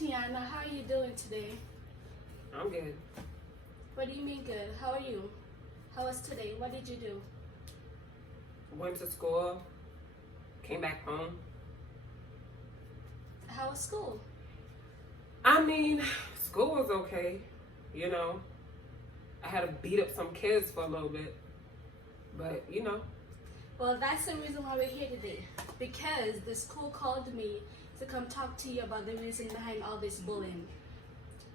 Tiana, how are you doing today? I'm good. What do you mean good? How are you? How was today? What did you do? Went to school, came back home. How was school? I mean, school was okay. You know, I had to beat up some kids for a little bit. But, Well, that's the reason why we're here today. Because the school called me to come talk to you about the reason behind all this bullying.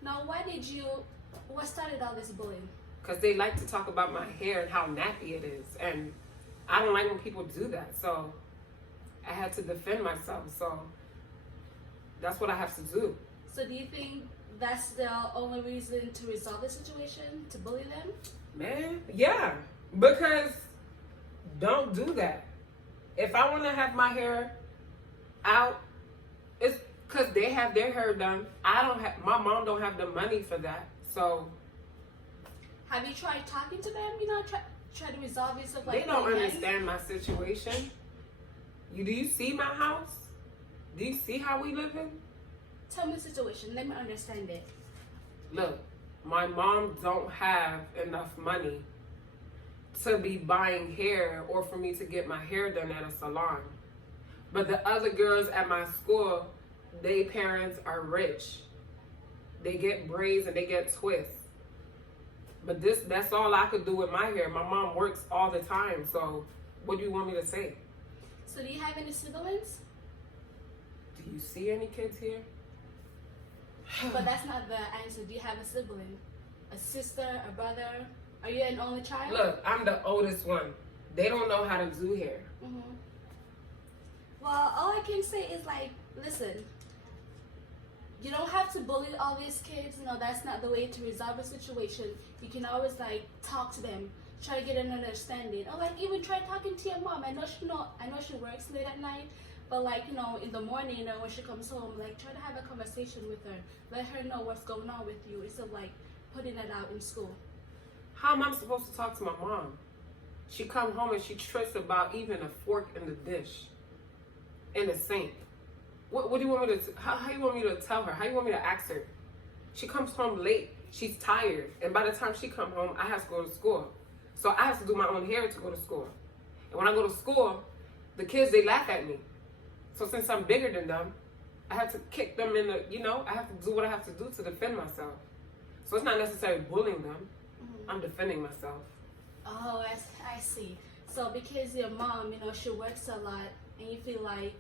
Now, what started all this bullying? because they like to talk about my hair and how nappy it is. And I don't like when people do that. So I had to defend myself. So that's what I have to do. So do you think that's the only reason to resolve the situation? To bully them? Man, yeah. Because don't do that. If I want to have my hair out, it's because they have their hair done. My mom don't have the money for that. So Have you tried talking to them? Try to resolve yourself they like don't again? understand my situation. Do you see my house? Do you see how we living? Tell me the situation. Let me understand it. Look, my mom don't have enough money to be buying hair or for me to get my hair done at a salon. But the other girls at my school, their parents are rich. They get braids and they get twists. But that's all I could do with my hair. My mom works all the time, so what do you want me to say? So do you have any siblings? Do you see any kids here? But that's not the answer. Do you have a sibling? A sister, a brother? Are you an only child? Look, I'm the oldest one. They don't know how to do hair. Mm-hmm. Well, all I can say is listen, you don't have to bully all these kids. That's not the way to resolve a situation. You can always talk to them, try to get an understanding, or even try talking to your mom. I know she works late at night, but in the morning or when she comes home, try to have a conversation with her. Let her know what's going on with you instead of putting it out in school. How am I supposed to talk to my mom? She come home and she trips about even a fork in the dish, in the sink. What do you want me to? How you want me to tell her? How you want me to ask her? She comes home late. She's tired, and by the time she come home, I have to go to school. So I have to do my own hair to go to school. And when I go to school, the kids they laugh at me. So since I'm bigger than them, I have to kick them in the. I have to do what I have to do to defend myself. So it's not necessarily bullying them. Mm-hmm. I'm defending myself. Oh, I see. So because your mom, she works a lot, and you feel like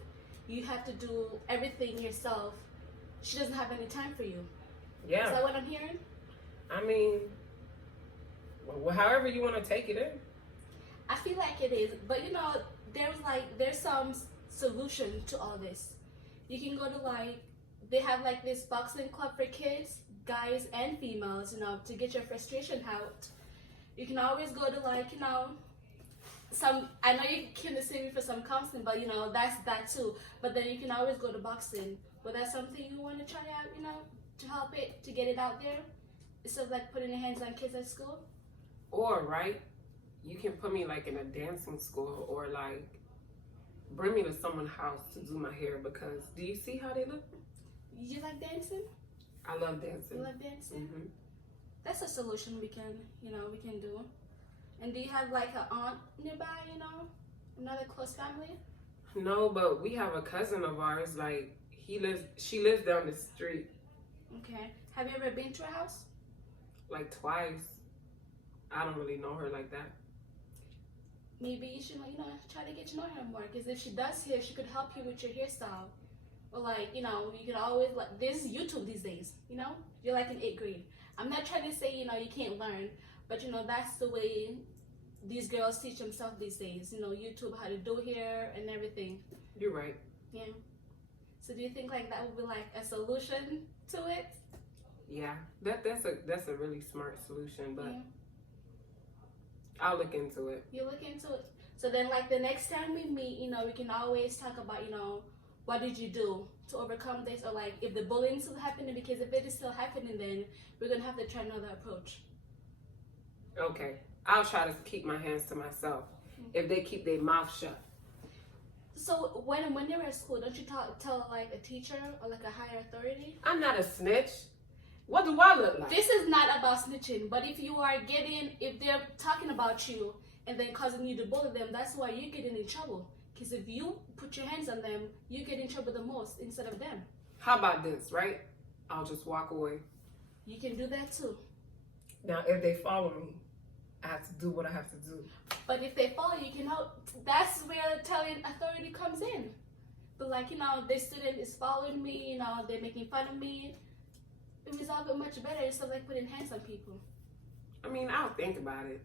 you have to do everything yourself, she doesn't have any time for you. Yeah. Is that what I'm hearing? I mean, well, however you want to take it in. I feel like it is, but there's some solution to all this. You can go to they have this boxing club for kids, guys and females, to get your frustration out. You can always go to I know you can send me for some counseling, but that's that too. But then you can always go to boxing. But that's something you want to try out, to help it, to get it out there, instead of putting your hands on kids at school. Or you can put me in a dancing school or bring me to someone's house to do my hair because do you see how they look? You like dancing? I love dancing. You love dancing? Mm-hmm. That's a solution we can do. And do you have an aunt nearby, another close family? No, but we have a cousin of ours, she lives down the street. Okay. Have you ever been to her house? Twice. I don't really know her like that. Maybe you should, try to get to know her more. Because if she does here, she could help you with your hairstyle. Or you can always, there's YouTube these days, You're in 8th grade. I'm not trying to say, you can't learn. But, that's the way these girls teach themselves these days. YouTube, how to do hair and everything. You're right. Yeah. So do you think that would be a solution to it? Yeah. That's a really smart solution, but Yeah. I'll look into it. You look into it. So then the next time we meet, we can always talk about, what did you do to overcome this? Or if the bullying is still happening, because if it is still happening, then we're going to have to try another approach. Okay. I'll try to keep my hands to myself if they keep their mouth shut. So when you're at school, don't you tell like a teacher or like a higher authority? I'm not a snitch. What do I look like? This is not about snitching, but if they're talking about you and then causing you to bully them, that's why you're getting in trouble. Because if you put your hands on them, you get in trouble the most instead of them. How about this, right? I'll just walk away. You can do that too. Now, if they follow me, I have to do what I have to do. But if they follow you, can help. That's where telling authority comes in. But like, the student is following me, they're making fun of me. It resolve it much better instead of like putting hands on people. I mean, I'll think about it.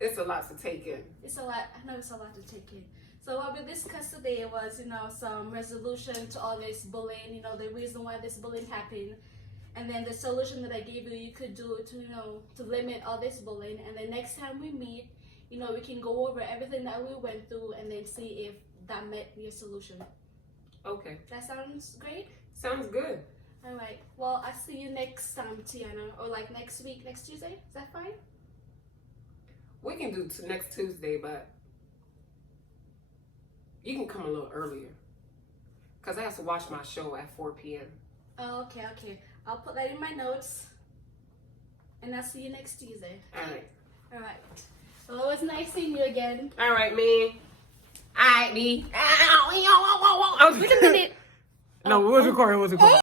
It's a lot to take in. It's a lot. I know it's a lot to take in. So what we discussed today was, some resolution to all this bullying, the reason why this bullying happened. And then the solution that I gave you could do to limit all this bullying. And then next time we meet, we can go over everything that we went through and then see if that met your solution. Okay. That sounds great? Sounds good. All right. Well, I'll see you next time, Tiana. Or like next week, next Tuesday. Is that fine? We can do next Tuesday, but you can come a little earlier. Because I have to watch my show at 4 p.m. Oh, okay. I'll put that in my notes. And I'll see you next Tuesday. All right. Well, it was nice seeing you again. All right, man. All right, me. Wait a minute. No, it was recording.